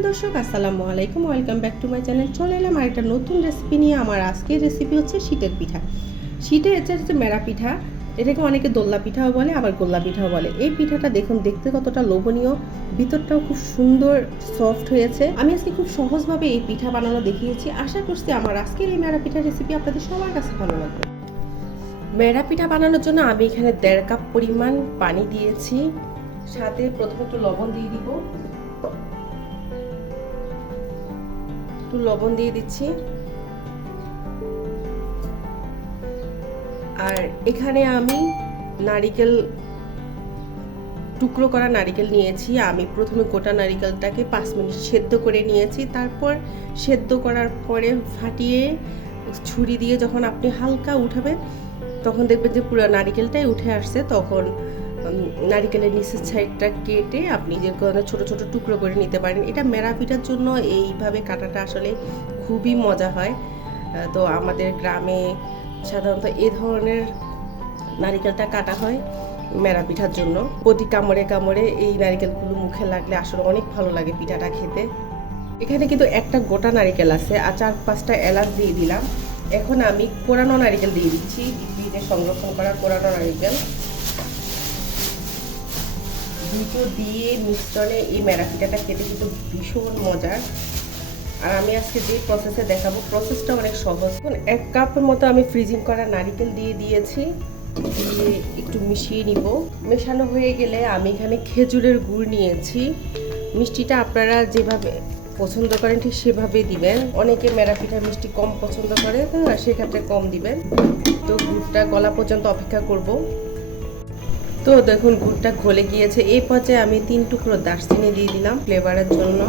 সুপ্রিয় দর্শক, আসসালামু আলাইকুম। Welcome back to my channel. চলে এলাম আর একটা নতুন রেসিপি নিয়ে। আমার আজকের রেসিপি হচ্ছে শীতের পিঠা। শীতের হচ্ছে মেরা পিঠা, এটাকে অনেকে দোল্লা পিঠাও বলে, আবার গোল্লা পিঠাও বলে। এই পিঠাটা দেখুন দেখতে কতটা লোভনীয়, ভিতরটাও খুব সুন্দর সফট হয়েছে। আমি আজকে খুব সহজভাবে এই পিঠা বানানো দেখিয়েছি। আশা করছি আমার আজকের এই মেরা পিঠা রেসিপি আপনাদের সবার কাছে ভালো লাগবে। মেরা পিঠা বানানোর জন্য আমি এখানে 1.5 কাপ পরিমাণ পানি দিয়েছি, সাথে প্রথমে একটু লবণ দিয়ে দিব। একটু লবণ দিয়ে দিচ্ছি। আর এখানে আমি নারিকেল, টুকরো করা নারিকেল নিয়েছি। আমি প্রথমে গোটা নারিকেলটাকে 5 মিনিট সেদ্ধ করে নিয়েছি। তারপর সেদ্ধ করার পরে ফাটিয়ে ছুরি দিয়ে যখন আপনি হালকা উঠাবেন, তখন দেখবেন যে পুরো নারিকেলটাই উঠে আসছে। তখন নারিকেলের নিচের সাইডটা কেটে আপনি যে ছোট ছোট টুকরো করে নিতে পারেন। এটা মেরা পিঠার জন্য এইভাবে কাটাটা আসলে খুবই মজা হয়। তো আমাদের গ্রামে সাধারণত এই ধরনের নারিকেলটা কাটা হয় মেরা পিঠার জন্য। প্রতি কামড়ে কামড়ে এই নারিকেলগুলো মুখে লাগলে আসলে অনেক ভালো লাগে পিঠাটা খেতে। এখানে কিন্তু একটা গোটা নারিকেল আছে, আর 4-5টা এলাচ দিয়ে দিলাম। এখন আমি কোরানো নারিকেল দিয়ে দিচ্ছি, ফ্রিজে সংরক্ষণ করা কোরানো নারিকেল। দুটো দিয়ে মিশ্রণে এই মেরা পিঠাটা খেতে কিন্তু ভীষণ মজার। আর আমি আজকে যে প্রসেসে দেখাবো, প্রসেসটা অনেক সহজ। 1 কাপের মতো আমি ফ্রিজিং করা নারিকেল দিয়ে দিয়েছি, দিয়ে একটু মিশিয়ে নিব। মেশানো হয়ে গেলে আমি এখানে খেজুরের গুড় নিয়েছি। মিষ্টিটা আপনারা যেভাবে পছন্দ করেন ঠিক সেভাবেই দিবেন। অনেকে মেরা পিঠা মিষ্টি কম পছন্দ করে, সেক্ষেত্রে কম দিবেন। তো গুড়টা গলা পর্যন্ত অপেক্ষা করব। তো দেখুন গুড়টা গলে গিয়েছে। এই পর্যায়ে আমি 3 টুকরো দারচিনি দিয়ে দিলাম ফ্লেভারের জন্য।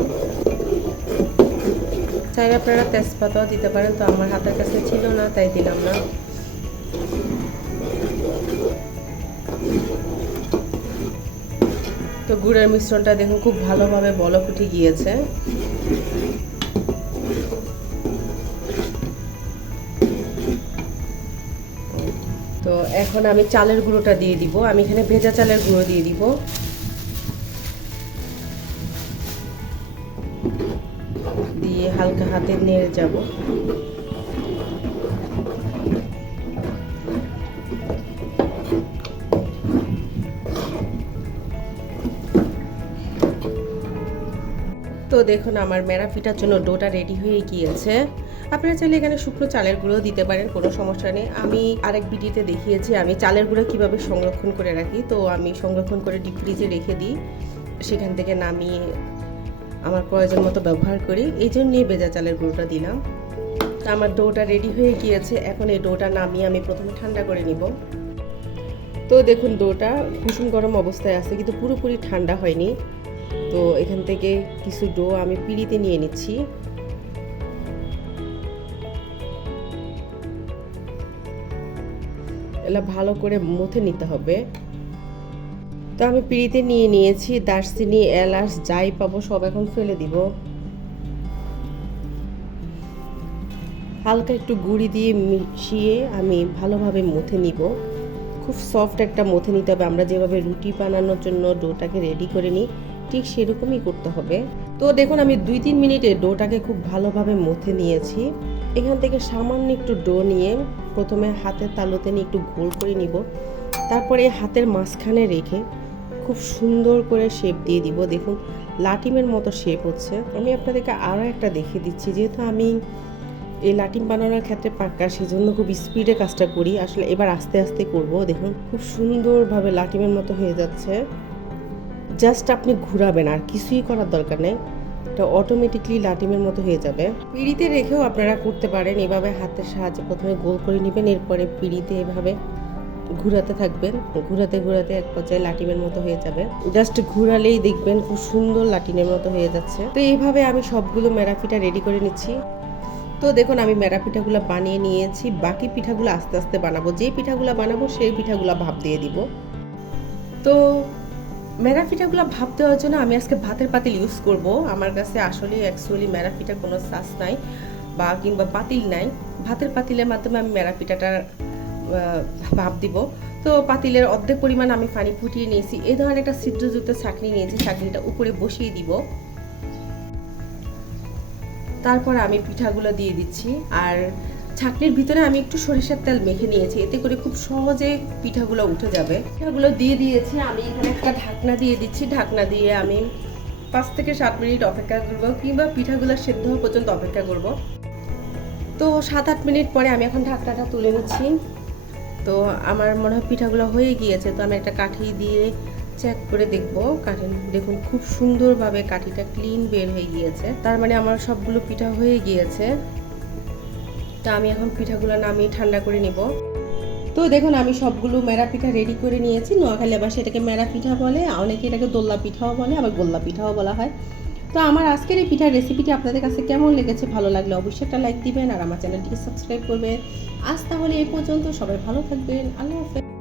চাইলে আপনারা তেজপাতাও দিতে পারেন, তো আমার হাতের কাছে ছিল না তাই দিলাম না। তো গুড়ের মিশ্রণটা দেখুন খুব ভালোভাবে বলক উঠে গিয়েছে। তো এখন আমি চালের গুঁড়োটা দিয়ে দিব। আমি এখানে ভেজা চালের গুঁড়ো দিয়ে দিব। দিয়ে হালকা হাতে নেড়ে যাব। তো দেখুন আমার মেরা পিঠার জন্য ডোটা রেডি হয়ে গিয়েছে। আপনারা চাইলে এখানে শুকনো চালের গুঁড়ো দিতে পারেন, কোনো সমস্যা নেই। আমি আরেক ভিডিওতে দেখিয়েছি আমি চালের গুঁড়ো কিভাবে সংরক্ষণ করে রাখি। তো আমি সংরক্ষণ করে ডিপ ফ্রিজে রেখে দিই, সেখান থেকে নামিয়ে আমার প্রয়োজন মতো ব্যবহার করি। এই জন্যই ভেজা চালের গুঁড়োটা দিলাম। তো আমার ডোটা রেডি হয়ে গিয়েছে। এখন এই ডোটা নামিয়ে আমি প্রথমে ঠান্ডা করে নিব। তো দেখুন ডোটা কুসুম গরম অবস্থায় আছে, কিন্তু পুরোপুরি ঠান্ডা হয়নি। তো এখান থেকে কিছু ডো আমি পিঁড়িতে নিয়ে নিচ্ছি। এগুলো ভালো করে মুথে নিতে হবে। তো আমি পিঁড়িতে নিয়ে নিয়েছি। দারচিনি, এলাচ যাই পাবো সব এখন ফেলে দিব। হালকা একটু গুঁড়ি দিয়ে মিশিয়ে আমি ভালোভাবে মুথে নিব। খুব সফট একটা মুথে নিতে হবে। আমরা যেভাবে রুটি বানানোর জন্য ডোটাকে রেডি করে নিই, ঠিক সেরকমই করতে হবে। তো দেখুন আমি 2-3 মিনিটে ডোটাকে খুব ভালোভাবে মুথে নিয়েছি। এখান থেকে সামান্য একটু ডো নিয়ে প্রথমে হাতের তালুতে নিয়ে একটু গোল করে নিব। তারপরে হাতের মাঝখানে রেখে খুব সুন্দর করে শেপ দিয়ে দিব। দেখুন লাটিমের মতো শেপ হচ্ছে। আমি আপনাদেরকে আরও একটা দেখিয়ে দিচ্ছি। যেহেতু আমি এই লাটিম বানানোর ক্ষেত্রে পাক্কা, সেজন্য খুব স্পিডে কাজটা করি। আসলে এবার আস্তে আস্তে করব। দেখুন খুব সুন্দরভাবে লাটিমের মতো হয়ে যাচ্ছে। জাস্ট আপনি ঘুরাবেন, আর কিছুই করার দরকার নেই, এটা অটোমেটিকলি লাটিমের মতো হয়ে যাবে। পিঁড়িতে রেখেও আপনারা করতে পারেন। এভাবে হাতের সাহায্যে প্রথমে গোল করে নেবেন, এরপরে পিঁড়িতে এভাবে ঘুরাতে থাকবেন। ঘুরাতে ঘুরাতে এক পর্যায়ে লাটিমের মতো হয়ে যাবে। জাস্ট ঘুরালেই দেখবেন খুব সুন্দর লাটিমের মতো হয়ে যাচ্ছে। তো এইভাবে আমি সবগুলো মেরা পিঠা রেডি করে নিচ্ছি। তো দেখুন আমি মেরা পিঠাগুলো বানিয়ে নিয়েছি। বাকি পিঠাগুলো আস্তে আস্তে বানাবো। যে পিঠাগুলো বানাবো সেই পিঠাগুলো ভাপ দিয়ে দিব। তো মেরা পিঠাগুলো ভাপ দেওয়ার জন্য আমি আজকে ভাতের পাতিল ইউজ করব। আমার কাছে আসলে অ্যাকচুয়ালি মেরা পিঠার কোনো সাস নাই বা কিংবা পাতিল নাই। ভাতের পাতিলের মাধ্যমে আমি মেরা পিঠাটা ভাপ দিব। তো পাতিলের অর্ধেক পরিমাণ আমি পানি ফুটিয়ে নিয়েছি। এই ধরনের একটা ছিদ্রযুক্ত ছাঁকনি নিয়েছি, ছাঁকনিটা উপরে বসিয়ে দিব। তারপর আমি পিঠাগুলো দিয়ে দিচ্ছি। আর ছাঁকনির ভিতরে আমি একটু সরিষার তেল মেখে নিয়েছি, এতে করে খুব সহজে পিঠাগুলো উঠে যাবে। পিঠাগুলো দিয়ে দিয়েছি, আমি এখানে একটা ঢাকনা দিয়ে দিচ্ছি। ঢাকনা দিয়ে আমি 5 থেকে 7 মিনিট অপেক্ষা করব, কিংবা পিঠাগুলো সেদ্ধ হওয়া পর্যন্ত অপেক্ষা করব। তো 7-8 মিনিট পরে আমি এখন ঢাকনাটা তুলে নিচ্ছি। তো আমার মনে হয় পিঠাগুলো হয়ে গিয়েছে। তো আমি একটা কাঠি দিয়ে চেক করে দেখবো। কাঠি দেখুন খুব সুন্দরভাবে কাঠিটা ক্লিন বের হয়ে গিয়েছে, তার মানে আমার সবগুলো পিঠা হয়ে গিয়েছে। তো আমি এখন পিঠাগুলো নামিয়ে ঠান্ডা করে নিব। তো দেখুন আমি সবগুলো মেরা পিঠা রেডি করে নিয়েছি। নোয়াখালী আবার সেটাকে মেরা পিঠা বলে, অনেকে এটাকে দোল্লা পিঠাও বলে, আবার গোল্লা পিঠাও বলা হয়। তো আমার আজকের এই পিঠার রেসিপিটি আপনাদের কাছে কেমন লেগেছে, ভালো লাগলে অবশ্যই একটা লাইক দিবেন আর আমার চ্যানেলটিকে সাবস্ক্রাইব করবেন। আজ তাহলে এই পর্যন্ত, সবাই ভালো থাকবেন, আল্লাহ হাফেজ।